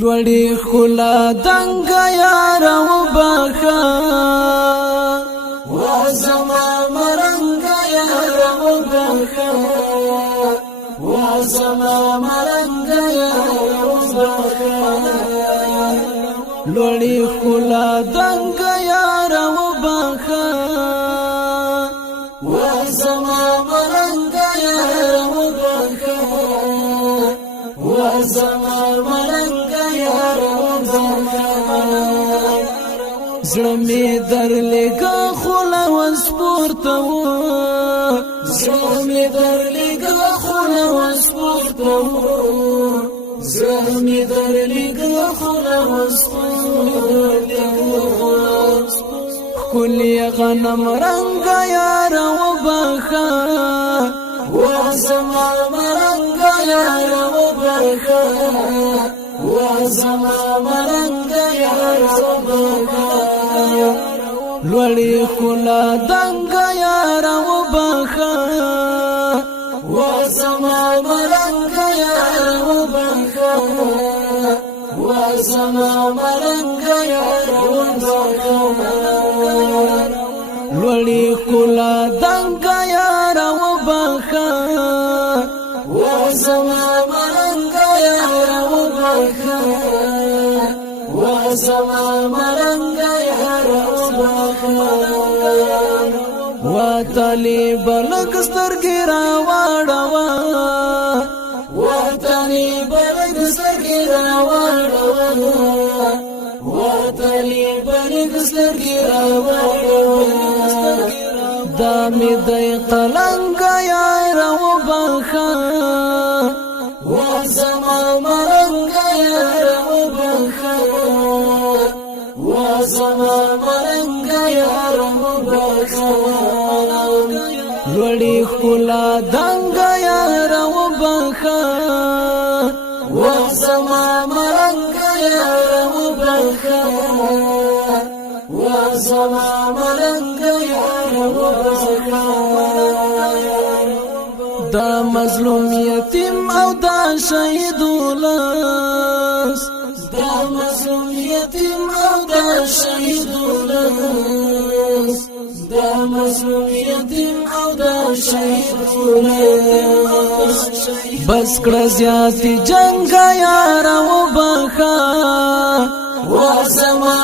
لوړی خلا دنګ یار و بخا وزما مرنګ یار و بخا وزما مرنګ یار و بخا لوړی خلا دنګ یار و بخا وزما مرنګ یار و بخا وزما مرنګ زړمې درلګه خوله وسپورته و زړمې درلګه خوله وسپورته و زړمې درلګه خوله وسپورته و کلی غنم رنگ یار و بخا وزما مرنګ یار و بخا وزما مرنګ یار و بخا لوړی خلا دنګ یار و بخا وزما مرنګ یار و بخا وزما مرنګ یار و بخا لوړی خلا دنګ یار و بخا وزما مرنګ یار و بخا وزما مرنګ یار و وطنی بلک سترګې راوړوا وطنی بلک سترګې راوړوا وطنی بلک سترګې راوړوا دا مې د قلنګ یار و بخا وزما مرنګ یار و بخا وزما مرنګ یار و بخا لوړی خلا دنګ یار و بخا وزما مرنګ یار و بخا وزما مرنګ یار و بخا دا مظلوم یتیم او دا شهید ولس دا مظلوم یتیم او دا شهید ولس دا مظلوم یتیم او دا شهید ولس بس کړه زیاتی جنگ یار و بخا وزما